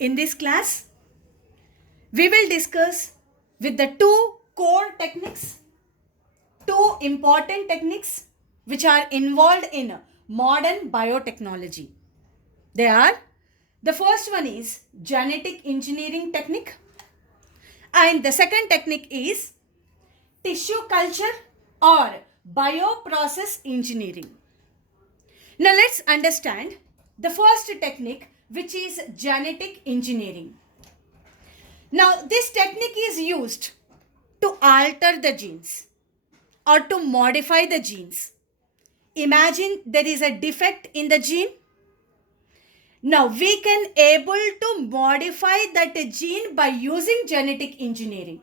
In this class, we will discuss with the two core techniques, two important techniques which are involved in modern biotechnology. They are, the first one is genetic engineering technique, and the second technique is tissue culture or bioprocess engineering. Now let's understand the first technique, which is genetic engineering. Now this technique is used to alter the genes or to modify the genes. Imagine there is a defect in the gene. Now we can able to modify that gene by using genetic engineering.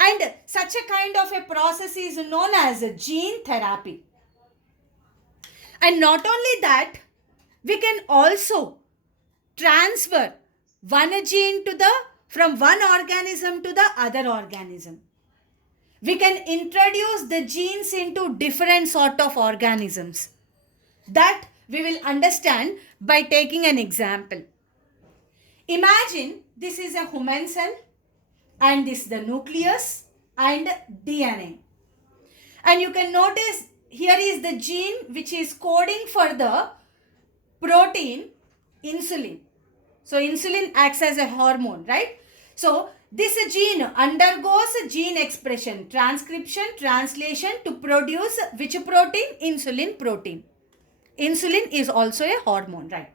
And such a kind of a process is known as gene therapy. And not only that, we can also transfer one gene from one organism to the other organism. We can introduce the genes into different sort of organisms. That we will understand by taking an example. Imagine this is a human cell and this is the nucleus and DNA. And you can notice here is the gene which is coding for the protein insulin. So insulin acts as a hormone, right? So this gene undergoes gene expression, transcription, translation to produce which protein? Insulin protein. Insulin is also a hormone, right?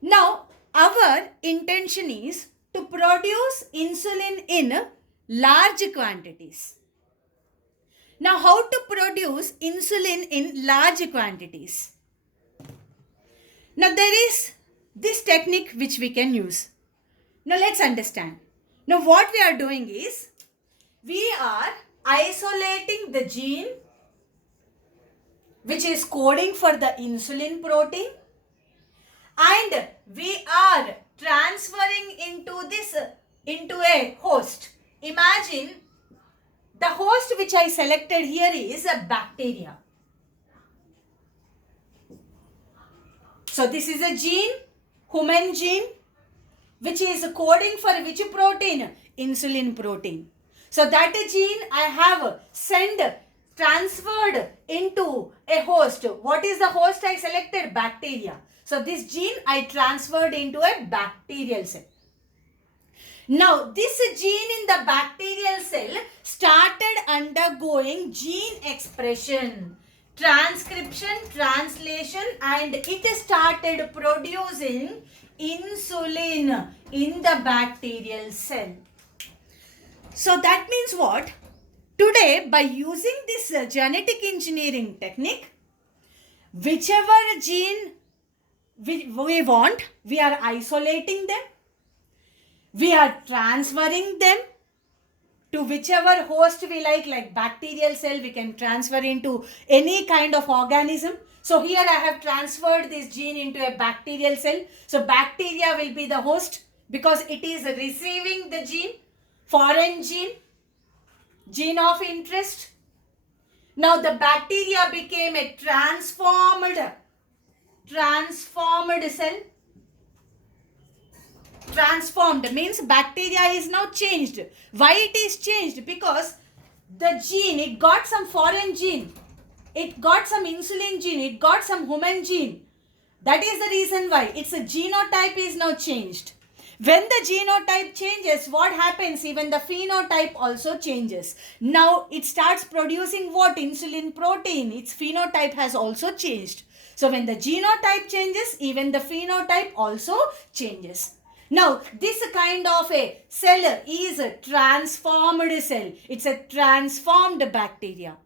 Now our intention is to produce insulin in large quantities. Now how to produce insulin in large quantities? Now there is this technique which we can use. Now let's understand. Now what we are doing is, we are isolating the gene which is coding for the insulin protein, and we are transferring into a host. Imagine the host which I selected here is a bacteria. So this is a gene, human gene, which is coding for which protein? Insulin protein. So that gene I have transferred into a host. What is the host I selected? Bacteria. So this gene I transferred into a bacterial cell. Now this gene in the bacterial cell started undergoing gene expression, transcription, translation, and it started producing insulin in the bacterial cell. So that means what? Today, by using this genetic engineering technique, whichever gene we want, we are isolating them, we are transferring them to whichever host we like bacterial cell, we can transfer into any kind of organism. So here I have transferred this gene into a bacterial cell. So bacteria will be the host because it is receiving the gene, foreign gene of interest. Now the bacteria became a transformed cell. Transformed means bacteria is now changed. Why it is changed? Because the gene, it got some foreign gene, it got some insulin gene, it got some human gene. That is the reason why its genotype is now changed. When the genotype changes, what happens? Even the phenotype also changes. Now it starts producing what? Insulin protein. Its phenotype has also changed. So when the genotype changes, even the phenotype also changes. Now this kind of a cell is a transformed cell. It's a transformed bacteria.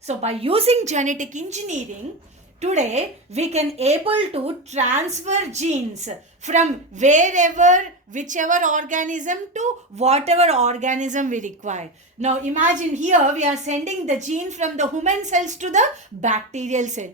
So by using genetic engineering, today we can able to transfer genes from whichever organism to whatever organism we require. Now imagine here we are sending the gene from the human cells to the bacterial cell.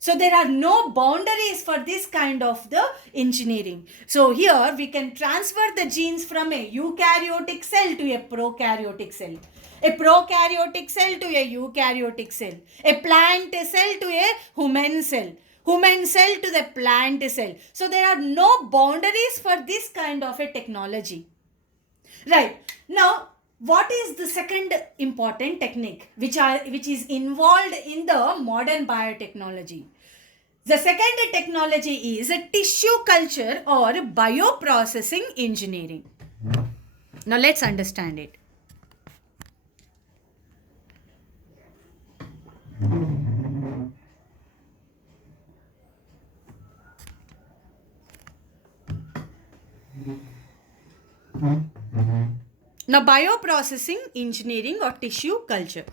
So there are no boundaries for this kind of the engineering. So here we can transfer the genes from a eukaryotic cell to a prokaryotic cell, a prokaryotic cell to a eukaryotic cell, a plant cell to a human cell, human cell to the plant cell. So there are no boundaries for this kind of a technology. Right. Now, what is the second important technique which is involved in the modern biotechnology? The second technology is a tissue culture or bioprocessing engineering. Now let's understand it. Now, bioprocessing engineering or tissue culture.